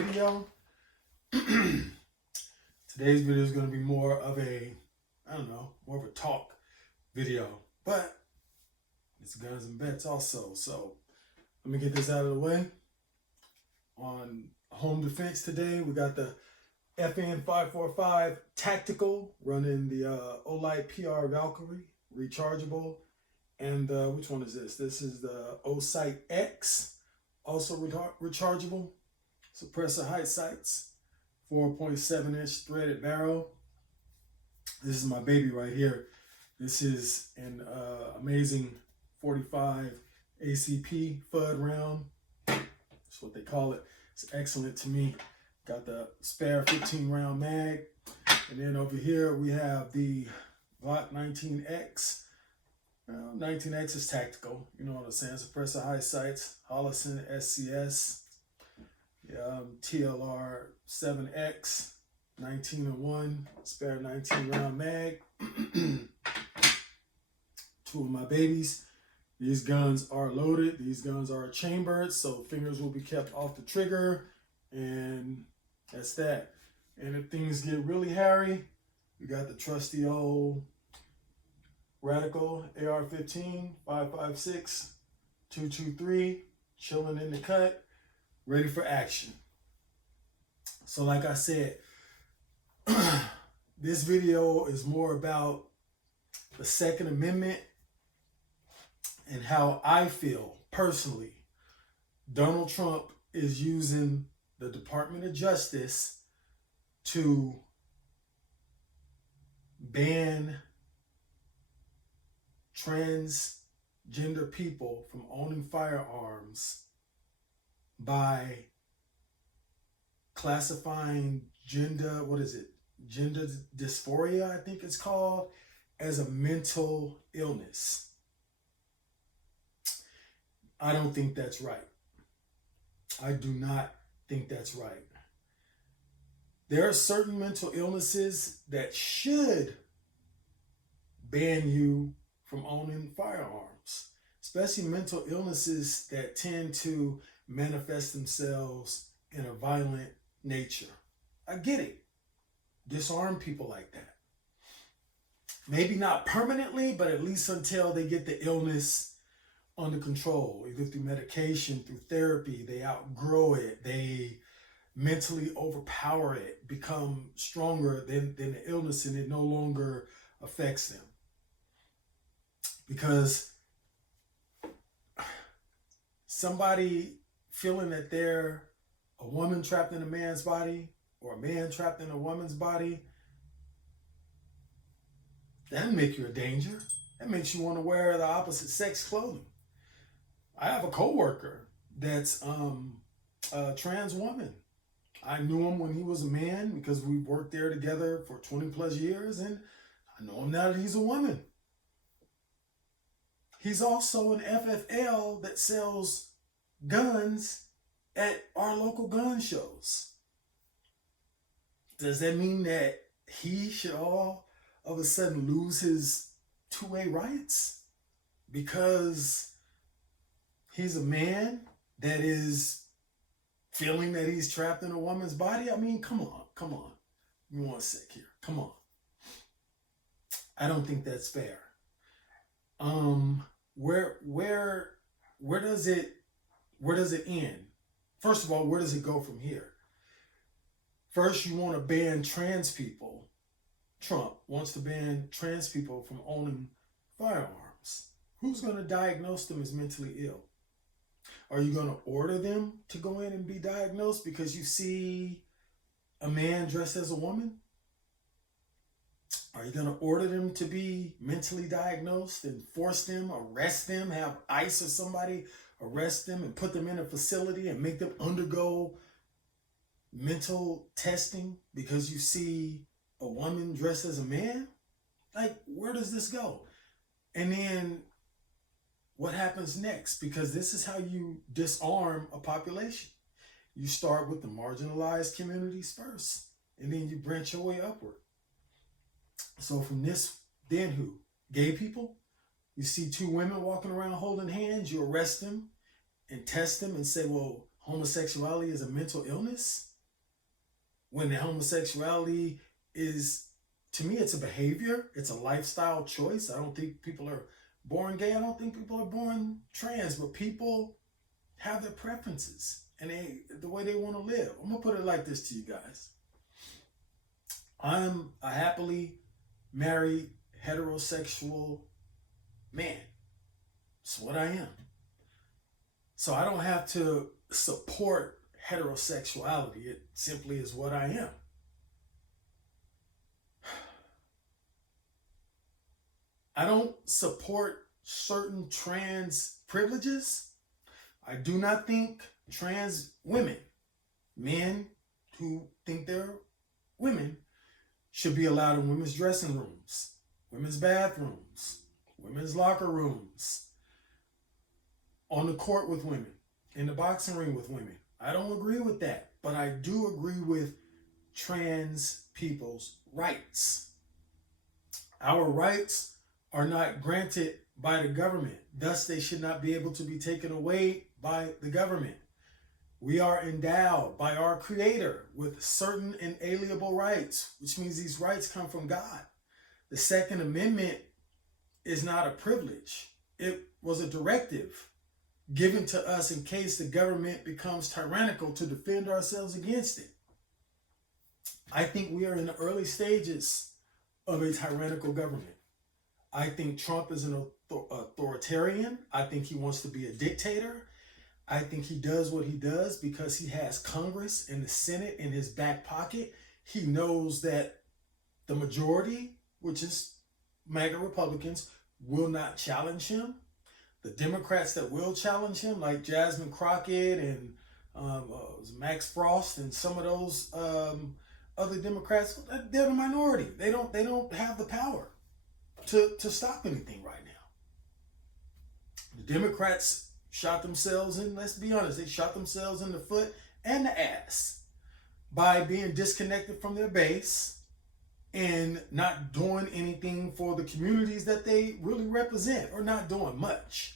video. Today's video is going to be more of a, more of a talk video, but it's guns and bets also. So let me get this out of the way. On home defense today, we got the FN 545 Tactical running the Olight PR Valkyrie rechargeable. And which one is this? This is the Osight X, also rechargeable. Suppressor height sights, 4.7 inch threaded barrel. This is my baby right here. This is an amazing 45 ACP FUD round. That's what they call it. It's excellent to me. Got the spare 15 round mag. And then over here we have the Glock 19X. 19X is tactical, you know what I'm saying? Suppressor high sights, Hollison SCS, TLR 7X, 19-1, spare 19 round mag. Two of my babies. These guns are loaded. These guns are chambered, so fingers will be kept off the trigger, and that's that. And if things get really hairy, we got the trusty old Radical AR-15, 5.56, 223, chilling in the cut, ready for action. So like I said, this video is more about the Second Amendment and how I feel personally Donald Trump is using the Department of Justice to ban transgender people from owning firearms by classifying gender dysphoria, I think it's called, as a mental illness. I don't think that's right. I do not think that's right. There are certain mental illnesses that should ban you from owning firearms, especially mental illnesses that tend to manifest themselves in a violent nature. I get it. Disarm people like that. Maybe not permanently, but at least until they get the illness under control, either through medication, through therapy, they outgrow it, they mentally overpower it, become stronger than the illness, and it no longer affects them. Because somebody feeling that they're a woman trapped in a man's body or a man trapped in a woman's body, that doesn't make you a danger. That makes you want to wear the opposite sex clothing. I have a coworker that's a trans woman. I knew him when he was a man because we worked there together for 20 plus years, and I know him now that he's a woman. He's also an FFL that sells guns at our local gun shows. Does that mean that he should all of a sudden lose his 2A rights because he's a man that is feeling that he's trapped in a woman's body? I mean, come on. You want a sec here. Come on. I don't think that's fair. Where does it end? First of all, where does it go from here? First, you want to ban trans people. Trump wants to ban trans people from owning firearms. Who's going to diagnose them as mentally ill? Are you going to order them to go in and be diagnosed because you see a man dressed as a woman? Are you going to order them to be mentally diagnosed and force them, arrest them, have ICE or somebody arrest them and put them in a facility and make them undergo mental testing because you see a woman dressed as a man? Like, where does this go? And then what happens next? Because this is how you disarm a population. You start with the marginalized communities first, and then you branch your way upward. So from this, then who? Gay people? You see two women walking around holding hands, you arrest them and test them and say, well, homosexuality is a mental illness? when the homosexuality is, to me, it's a behavior, it's a lifestyle choice. I don't think people are born gay. I don't think people are born trans, but people have their preferences and the way they want to live. I'm gonna put it like this to you guys. I'm a happily married heterosexual man. It's what I am. So I don't have to support heterosexuality. It simply is what I am. I don't support certain trans privileges. I do not think trans women, men who think they're women, should be allowed in women's dressing rooms, women's bathrooms, women's locker rooms, on the court with women, in the boxing ring with women. I don't agree with that, but I do agree with trans people's rights. Our rights are not granted by the government. Thus, they should not be able to be taken away by the government. We are endowed by our Creator with certain inalienable rights, which means these rights come from God. The Second Amendment is not a privilege. It was a directive given to us in case the government becomes tyrannical to defend ourselves against it. I think we are in the early stages of a tyrannical government. I think Trump is an authoritarian. I think he wants to be a dictator. I think he does what he does because he has Congress and the Senate in his back pocket. He knows that the majority, which is MAGA Republicans, will not challenge him. The Democrats that will challenge him, like Jasmine Crockett and Max Frost and some of those other Democrats, they're the minority. They don't have the power to stop anything right now. The Democrats shot themselves in, let's be honest, they shot themselves in the foot and the ass by being disconnected from their base and not doing anything for the communities that they really represent, or not doing much.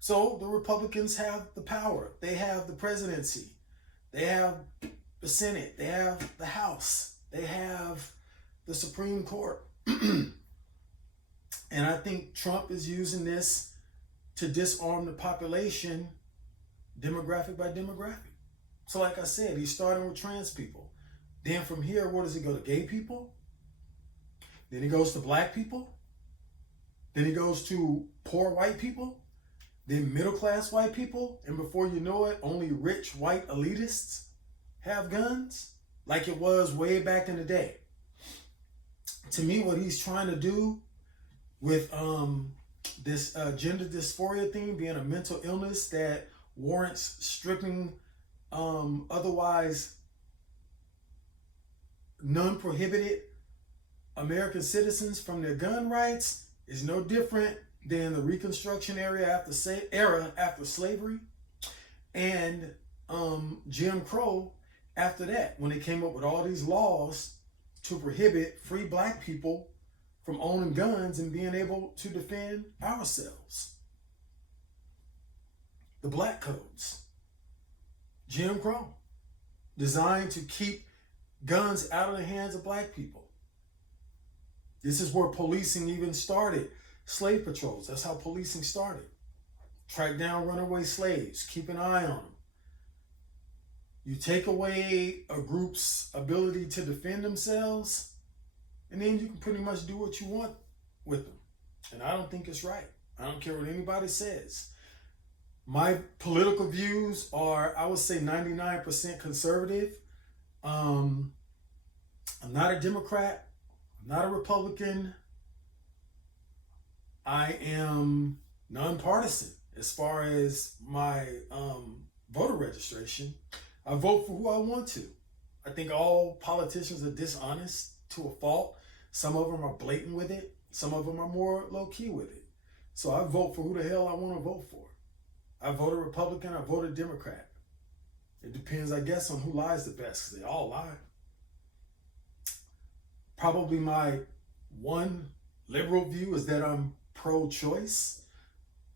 So the Republicans have the power. They have the presidency. They have the Senate. They have the House. They have the Supreme Court. And I think Trump is using this to disarm the population demographic by demographic. So like I said, he's starting with trans people. Then from here, where does he go? To gay people? Then he goes to black people? Then he goes to poor white people? Then middle-class white people? And before you know it, only rich white elitists have guns? Like it was way back in the day. To me, what he's trying to do with this gender dysphoria thing being a mental illness that warrants stripping otherwise non-prohibited American citizens from their gun rights is no different than the Reconstruction era after slavery and Jim Crow after that, when they came up with all these laws to prohibit free black people from owning guns and being able to defend ourselves. The black codes, Jim Crow, designed to keep guns out of the hands of black people. This is where policing even started. Slave patrols, that's how policing started. Track down runaway slaves, keep an eye on them. You take away a group's ability to defend themselves, and then you can pretty much do what you want with them. And I don't think it's right. I don't care what anybody says. My political views are, I would say, 99% conservative. I'm not a Democrat. I'm not a Republican. I am nonpartisan as far as my voter registration. I vote for who I want to. I think all politicians are dishonest to a fault. Some of them are blatant with it. Some of them are more low-key with it. So I vote for who the hell I want to vote for. I voted Republican, I voted Democrat. It depends, I guess, on who lies the best, because they all lie. Probably my one liberal view is that I'm pro-choice.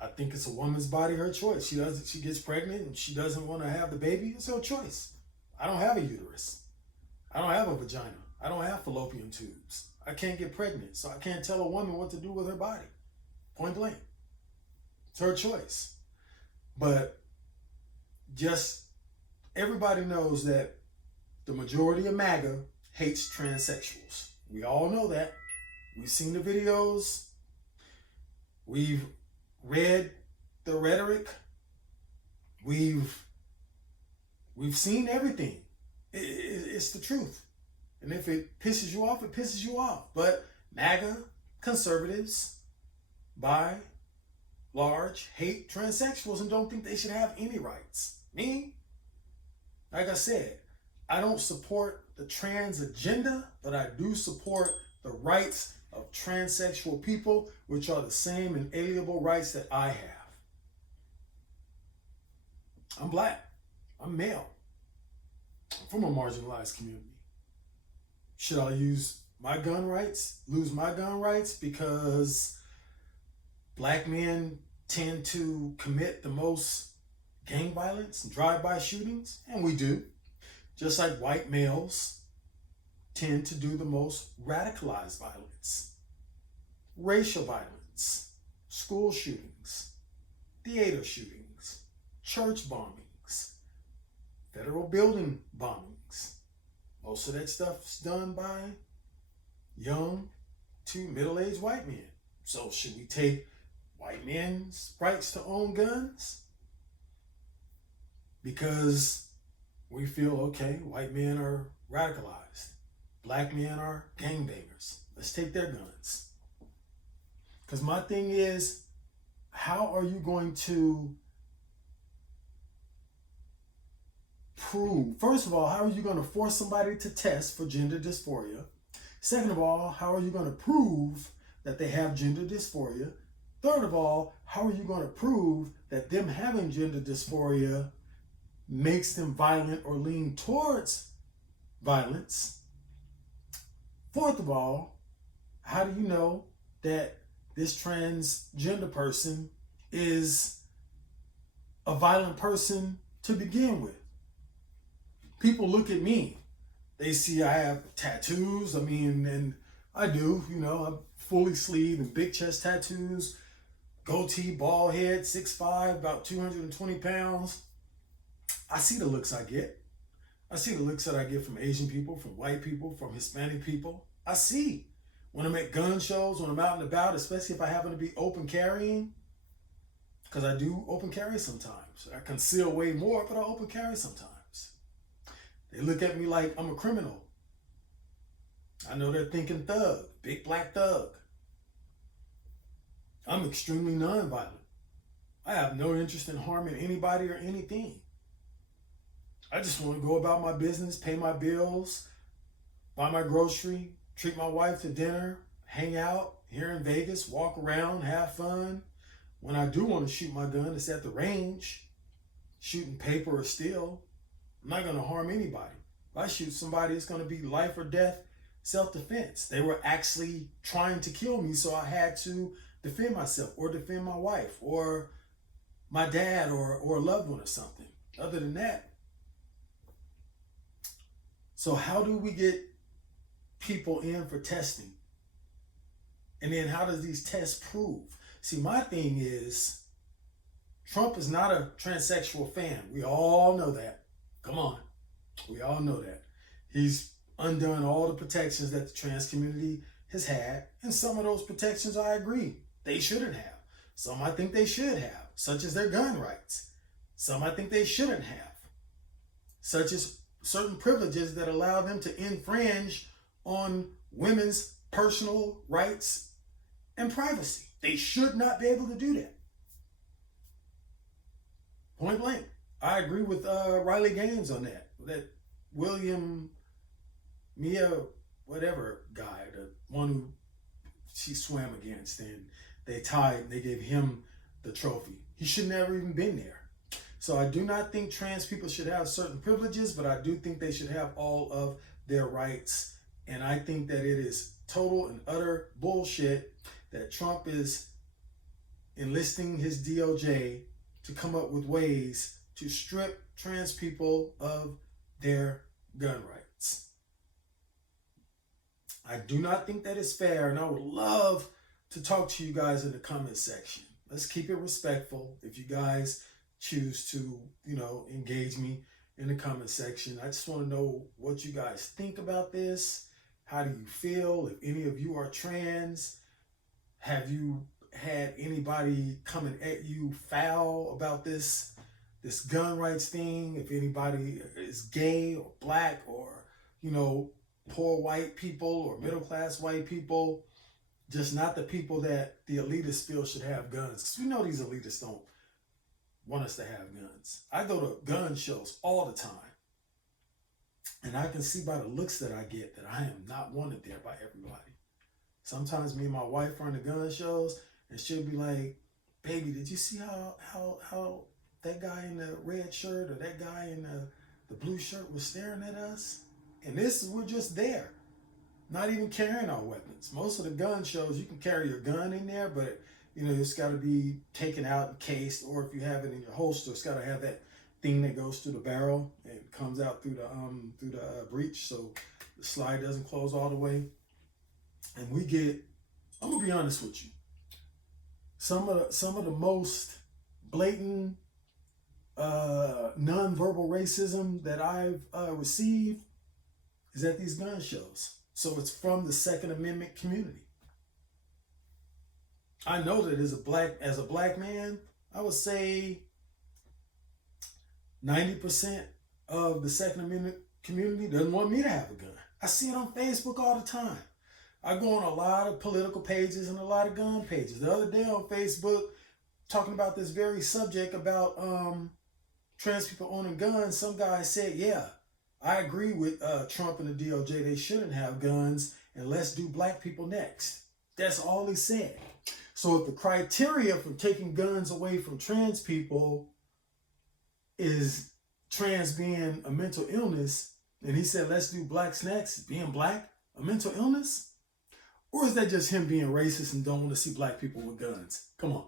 I think it's a woman's body, her choice. She gets pregnant and she doesn't want to have the baby. It's her choice. I don't have a uterus. I don't have a vagina. I don't have fallopian tubes. I can't get pregnant, so I can't tell a woman what to do with her body. Point blank. It's her choice. But just everybody knows that the majority of MAGA hates transsexuals. We all know that. We've seen the videos. We've read the rhetoric. We've seen everything. It's the truth. And if it pisses you off, it pisses you off. But MAGA conservatives, by large, hate transsexuals and don't think they should have any rights. Me, like I said, I don't support the trans agenda, but I do support the rights of transsexual people, which are the same inalienable rights that I have. I'm black. I'm male. I'm from a marginalized community. Should I lose my gun rights because black men tend to commit the most gang violence and drive-by shootings? And we do. Just like white males tend to do the most radicalized violence, racial violence, school shootings, theater shootings, church bombings, federal building bombings. Most of that stuff's done by young to middle-aged white men. So should we take white men's rights to own guns? Because we feel, okay, white men are radicalized. Black men are gangbangers. Let's take their guns. Because my thing is, how are you going to prove, first of all, how are you going to force somebody to test for gender dysphoria? Second of all, how are you going to prove that they have gender dysphoria? Third of all, how are you going to prove that them having gender dysphoria makes them violent or lean towards violence? Fourth of all, how do you know that this transgender person is a violent person to begin with? People look at me. They see I have tattoos. I mean, and I do, I'm fully sleeved and big chest tattoos, goatee, bald head, 6'5", about 220 pounds. I see the looks I get. I see the looks that I get from Asian people, from white people, from Hispanic people. I see when I'm at gun shows, when I'm out and about, especially if I happen to be open carrying, because I do open carry sometimes. I conceal way more, but I open carry sometimes. They look at me like I'm a criminal. I know they're thinking thug, big black thug. I'm extremely nonviolent. I have no interest in harming anybody or anything. I just want to go about my business, pay my bills, buy my grocery, treat my wife to dinner, hang out here in Vegas, walk around, have fun. When I do want to shoot my gun, it's at the range, shooting paper or steel. I'm not going to harm anybody. If I shoot somebody, it's going to be life or death, self-defense. They were actually trying to kill me, so I had to defend myself or defend my wife or my dad or a loved one or something. Other than that. So how do we get people in for testing? And then how does these tests prove? See, my thing is, Trump is not a transsexual fan. We all know that. Come on. We all know that. He's undone all the protections that the trans community has had. And some of those protections, I agree, they shouldn't have. Some I think they should have, such as their gun rights. Some I think they shouldn't have, such as certain privileges that allow them to infringe on women's personal rights and privacy. They should not be able to do that. Point blank. I agree with Riley Gaines on that. That William Mia, whatever guy, the one who she swam against, and they tied, and they gave him the trophy. He should never even been there. So I do not think trans people should have certain privileges, but I do think they should have all of their rights. And I think that it is total and utter bullshit that Trump is enlisting his DOJ to come up with ways to strip trans people of their gun rights. I do not think that is fair, and I would love to talk to you guys in the comment section. Let's keep it respectful. If you guys choose to, engage me in the comment section, I just want to know what you guys think about this. How do you feel? If any of you are trans, have you had anybody coming at you foul about this gun rights thing? If anybody is gay or black or, poor white people or middle-class white people, just not the people that the elitists feel should have guns. Because we know these elitists don't want us to have guns. I go to gun shows all the time. And I can see by the looks that I get that I am not wanted there by everybody. Sometimes me and my wife are in the gun shows and she'll be like, baby, did you see how that guy in the red shirt or that guy in the blue shirt was staring at us? And we're just there, not even carrying our weapons. Most of the gun shows, you can carry your gun in there, but it's got to be taken out and cased, or if you have it in your holster, it's got to have that thing that goes through the barrel and comes out through the breech, so the slide doesn't close all the way. And I'm gonna be honest with you, some of the most blatant non-verbal racism that I've received is at these gun shows. So it's from the Second Amendment community. I know that as a black man, I would say 90% of the Second Amendment community doesn't want me to have a gun. I see it on Facebook all the time. I go on a lot of political pages and a lot of gun pages. The other day on Facebook, talking about this very subject about trans people owning guns, some guy said, yeah, I agree with Trump and the DOJ. They shouldn't have guns, and let's do black people next. That's all he said. So if the criteria for taking guns away from trans people is trans being a mental illness, and he said, let's do blacks next, being black a mental illness? Or is that just him being racist and don't want to see black people with guns? Come on.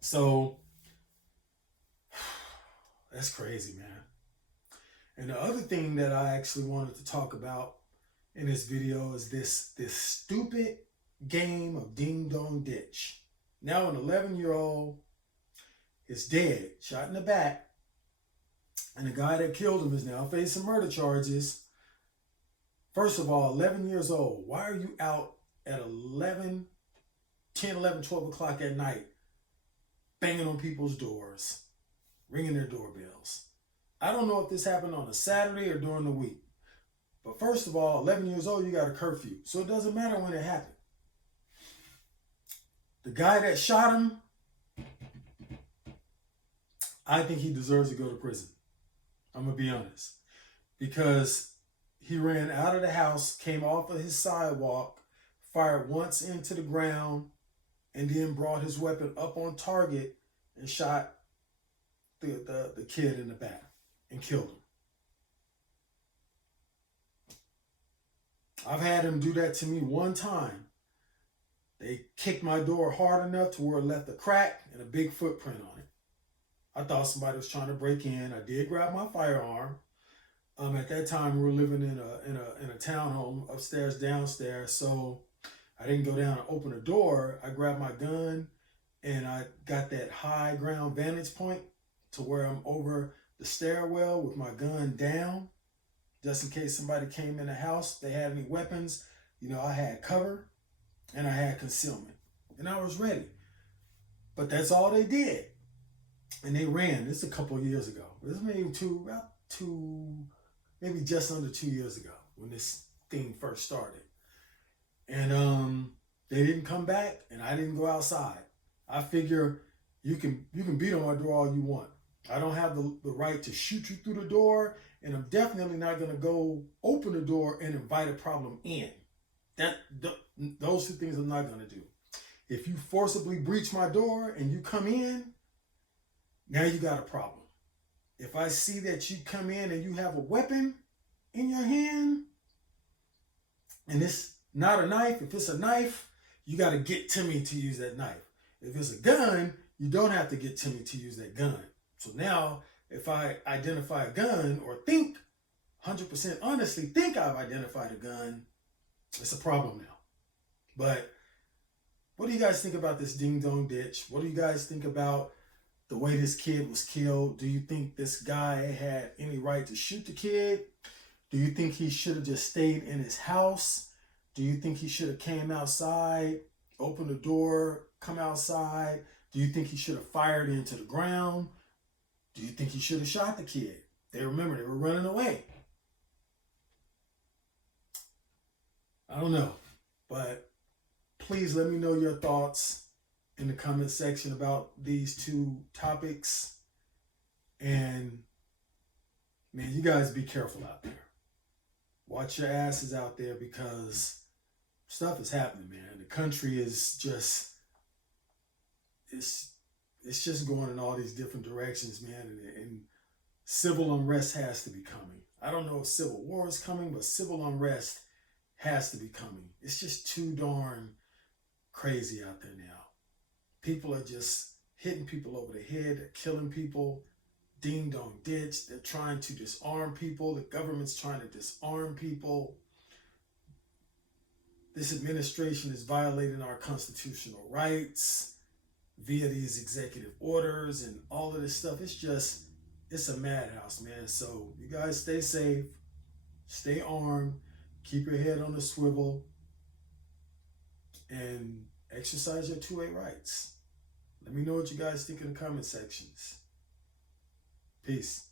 So, that's crazy, man. And the other thing that I actually wanted to talk about in this video is this stupid game of ding dong ditch. Now an 11-year-old is dead, shot in the back, and the guy that killed him is now facing murder charges. First of all, 11 years old, why are you out at 10, 11, 12 o'clock at night banging on people's doors, ringing their doorbells? I don't know if this happened on a Saturday or during the week. But first of all, 11 years old, you got a curfew. So it doesn't matter when it happened. The guy that shot him, I think he deserves to go to prison. I'm going to be honest. Because he ran out of the house, came off of his sidewalk, fired once into the ground, and then brought his weapon up on target and shot the kid in the back and killed him. I've had him do that to me one time. They kicked my door hard enough to where it left a crack and a big footprint on it. I thought somebody was trying to break in. I did grab my firearm. At that time, we were living in a townhome, upstairs, downstairs. So I didn't go down and open the door. I grabbed my gun and I got that high ground vantage point to where I'm over the stairwell with my gun down, just in case somebody came in the house, they had any weapons. I had cover and I had concealment and I was ready. But that's all they did. And they ran. This is a couple of years ago. This is maybe just under 2 years ago when this thing first started. And they didn't come back and I didn't go outside. I figure you can beat on my door all you want. I don't have the right to shoot you through the door, and I'm definitely not going to go open the door and invite a problem in. Those two things I'm not going to do. If you forcibly breach my door and you come in, now you got a problem. If I see that you come in and you have a weapon in your hand, and it's not a knife, if it's a knife, you got to get to me to use that knife. If it's a gun, you don't have to get to me to use that gun. So now, if I identify a gun or think 100% honestly think I've identified a gun, it's a problem now. But what do you guys think about this ding dong ditch? What do you guys think about the way this kid was killed? Do you think this guy had any right to shoot the kid? Do you think he should have just stayed in his house? Do you think he should have came outside, opened the door, come outside? Do you think he should have fired into the ground? Do you think he should have shot the kid? They were running away. I don't know, but please let me know your thoughts in the comment section about these two topics. And man, you guys be careful out there. Watch your asses out there, because stuff is happening, man. The country is just, it's just going in all these different directions, man. And civil unrest has to be coming. I don't know if civil war is coming, but civil unrest has to be coming. It's just too darn crazy out there now. People are just hitting people over the head. They're killing people. Ding dong ditch. They're trying to disarm people. The government's trying to disarm people. This administration is violating our constitutional rights via these executive orders and all of this stuff. It's a madhouse, man. So you guys stay safe, stay armed, keep your head on a swivel, and exercise your 2A rights. Let me know what you guys think in the comment sections. Peace.